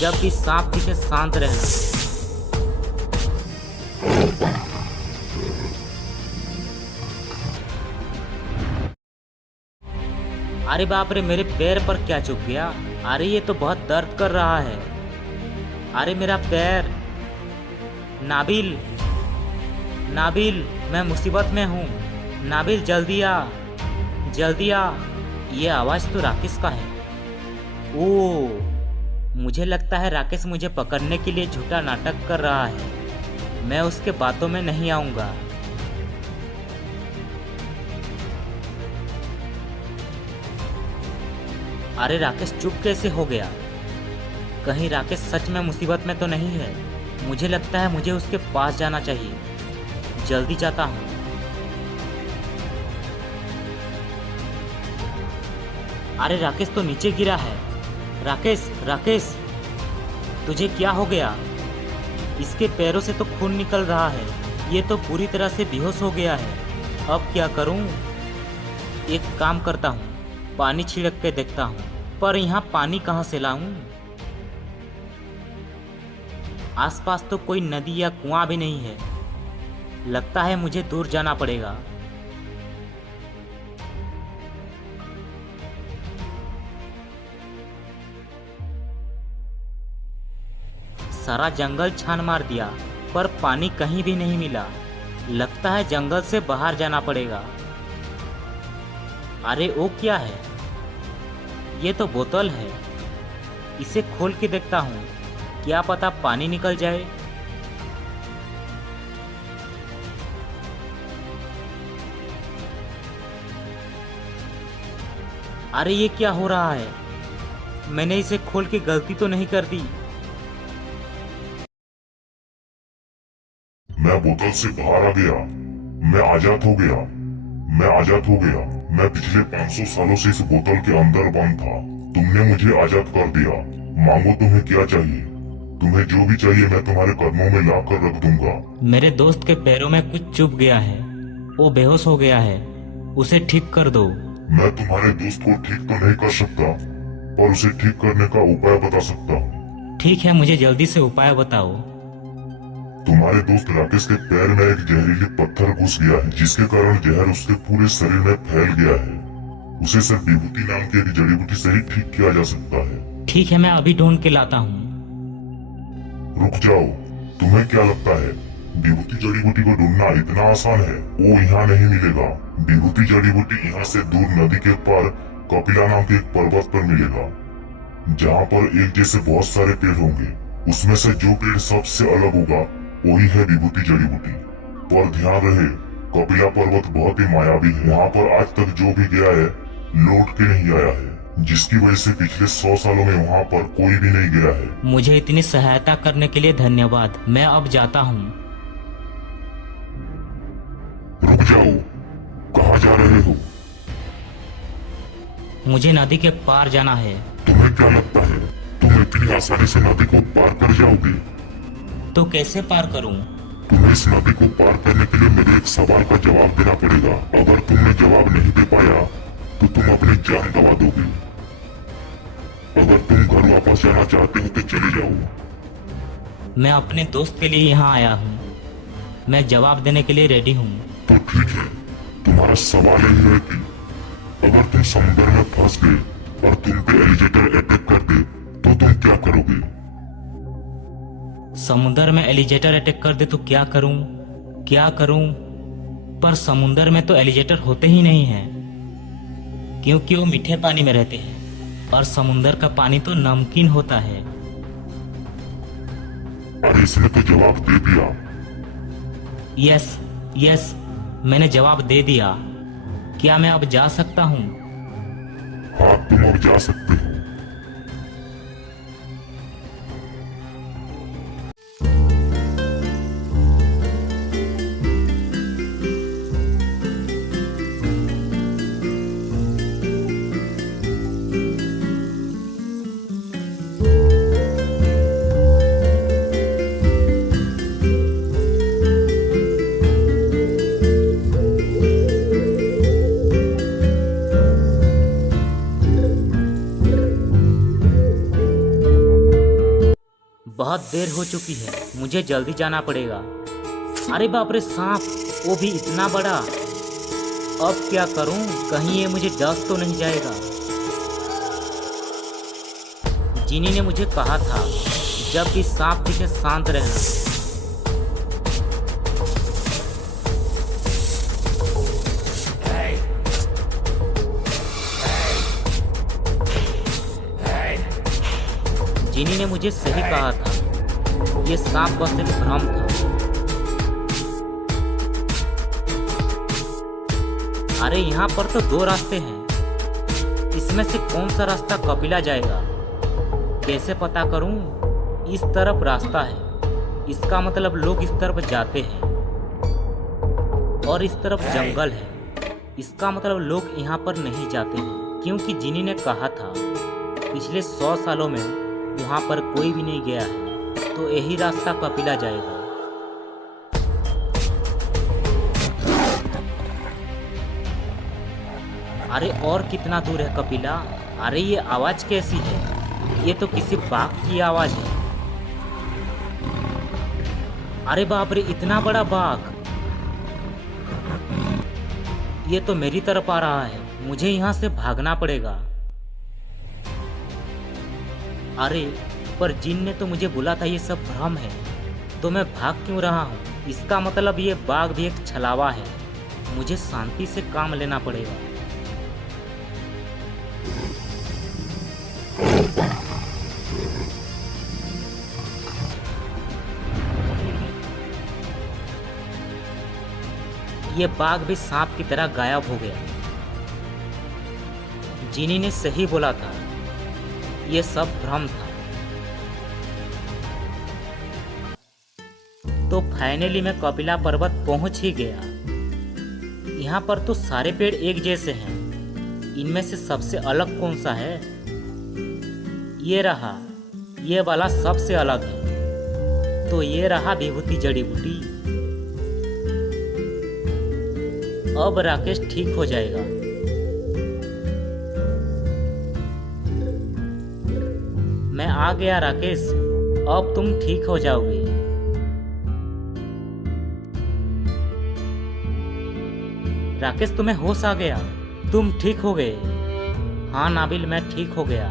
जब भी सांप दिखे शांत रहना। अरे बाप रे, मेरे पैर पर क्या चुभ गया? अरे ये तो बहुत दर्द कर रहा है। अरे मेरा पैर। नाबिल, नाबिल, मैं मुसीबत में हूँ। नाबिल जल्दी आ, जल्दी आ। ये आवाज़ तो राकेश का है। ओह, मुझे लगता है राकेश मुझे पकड़ने के लिए झूठा नाटक कर रहा है। मैं उसके बातों में नहीं आऊँगा। अरे राकेश चुप कैसे हो गया? कहीं राकेश सच में मुसीबत में तो नहीं है? मुझे लगता है मुझे उसके पास जाना चाहिए। जल्दी जाता हूँ। अरे राकेश तो नीचे गिरा है। राकेश, राकेश, तुझे क्या हो गया? इसके पैरों से तो खून निकल रहा है। ये तो पूरी तरह से बेहोश हो गया है। अब क्या करूँ? एक काम करता हूँ, पानी छिड़क के देखता हूँ। पर यहाँ पानी कहाँ से लाऊं? आसपास तो कोई नदी या कुआं भी नहीं है। लगता है मुझे दूर जाना पड़ेगा। सारा जंगल छान मार दिया, पर पानी कहीं भी नहीं मिला। लगता है जंगल से बाहर जाना पड़ेगा। अरे वो क्या है? ये तो बोतल है। इसे खोल के देखता हूँ, क्या पता पानी निकल जाए। अरे ये क्या हो रहा है? मैंने इसे खोल के गलती तो नहीं कर दी? मैं बोतल से बाहर आ गया। मैं आजाद हो गया। मैं आजाद हो गया। मैं पिछले 500 सालों से इस बोतल के अंदर बंद था। तुमने मुझे आजाद कर दिया। मांगो, तुम्हें क्या चाहिए? तुम्हें जो भी चाहिए मैं तुम्हारे कदमों में ला कर रख दूंगा। मेरे दोस्त के पैरों में कुछ चुभ गया है। वो बेहोश हो गया है। उसे ठीक कर दो। मैं तुम्हारे दोस्त को ठीक तो नहीं कर सकता, पर उसे ठीक करने का उपाय बता सकता हूँ। ठीक है, मुझे जल्दी से उपाय बताओ। तुम्हारे दोस्त राकेश के पैर में एक जहरीली पत्थर घुस गया है, जिसके कारण जहर उसके पूरे शरीर में फैल गया है। उसे सिर्फ विभूति नाम की एक जड़ी बूटी से ही ठीक किया जा सकता है। ठीक है, मैं अभी ढूंढ के लाता हूँ। रुक जाओ, तुम्हें क्या लगता है विभूति जड़ी बूटी को ढूंढना इतना आसान है? वो यहाँ नहीं मिलेगा। विभूति जड़ी बूटी यहाँ से दूर नदी के पार कपिला नाम के एक पर्वत पर मिलेगा, जहाँ पर एक जैसे बहुत सारे पेड़ होंगे। उसमें से जो पेड़ सबसे अलग होगा वही है विभूति जड़ी बूटी। पर ध्यान रहे, कपिला पर्वत बहुत ही मायावी है। यहाँ पर आज तक जो भी गया है लौट के नहीं आया है, जिसकी वजह से पिछले 100 सालों में वहाँ पर कोई भी नहीं गया है। मुझे इतनी सहायता करने के लिए धन्यवाद। मैं अब जाता हूँ। रुक जाओ, कहाँ जा रहे हो? मुझे नदी के पार जाना है। तुम्हें क्या लगता है तुम इतनी आसानी से नदी को पार कर जाओगे? तो कैसे पार करूँ? तुम्हें इस नदी को पार करने के लिए मेरे एक सवाल का जवाब देना पड़ेगा। अगर तुमने जवाब नहीं दे पाया तो तुम अपनी जान गंवा दोगे। अगर तुम घर वापस जाना चाहते हो तो चले जाओ। मैं अपने दोस्त के लिए यहाँ आया हूँ। मैं जवाब देने के लिए रेडी हूँ। तो ठीक है, तुम्हारा सवाल यही है कि अगर तुम समुद्र में फंस गए और तुम पे एलिगेटर अटैक कर दे तो तुम क्या करोगे? समुद्र में एलिगेटर अटैक कर दे तो क्या करूं? क्या करूं? पर समुद्र में तो एलिगेटर होते ही नहीं हैं, क्योंकि वो मीठे पानी में रहते हैं और समुद्र का पानी तो नमकीन होता है। अरे इसने तो जवाब दे दिया। यस, यस, मैंने जवाब दे दिया। क्या मैं अब जा सकता हूँ? हाँ, तुम अब जा सकते हो। बहुत देर हो चुकी है, मुझे जल्दी जाना पड़ेगा। अरे बाप रे सांप, वो भी इतना बड़ा। अब क्या करूं, कहीं ये मुझे डस तो नहीं जाएगा। जिनी ने मुझे कहा था जब भी सांप दिखे शांत रहना। जिनी ने मुझे सही कहा था, ये सांप बस एक भ्रम था। अरे यहाँ पर तो 2 रास्ते हैं, इसमें से कौन सा रास्ता कपिला जाएगा, कैसे पता करूं? इस तरफ रास्ता है, इसका मतलब लोग इस तरफ जाते हैं, और इस तरफ जंगल है, इसका मतलब लोग यहाँ पर नहीं जाते हैं, क्योंकि जिनी ने कहा था पिछले 100 सालों में वहाँ पर कोई भी नहीं गया है, तो यही रास्ता कपिला जाएगा। अरे और कितना दूर है कपिला? अरे ये आवाज कैसी है? ये तो किसी बाघ की आवाज है। अरे बाप रे, इतना बड़ा बाघ! ये तो मेरी तरफ आ रहा है, मुझे यहाँ से भागना पड़ेगा। अरे पर जिन ने तो मुझे बोला था ये सब भ्रम है, तो मैं भाग क्यों रहा हूँ? इसका मतलब ये बाघ भी एक छलावा है, मुझे शांति से काम लेना पड़ेगा। ये बाघ भी सांप की तरह गायब हो गया। जिनी ने सही बोला था, ये सब भ्रम था। तो फाइनली मैं कपिला पर्वत पहुंच ही गया। यहाँ पर तो सारे पेड़ एक जैसे हैं, इनमें से सबसे अलग कौन सा है? ये रहा, ये वाला सबसे अलग है। तो ये रहा विभूति जड़ी बूटी। अब राकेश ठीक हो जाएगा। मैं आ गया राकेश, अब तुम ठीक हो जाओगे। राकेश तुम्हें होश आ गया, तुम ठीक हो गए। हाँ नाबिल, मैं ठीक हो गया।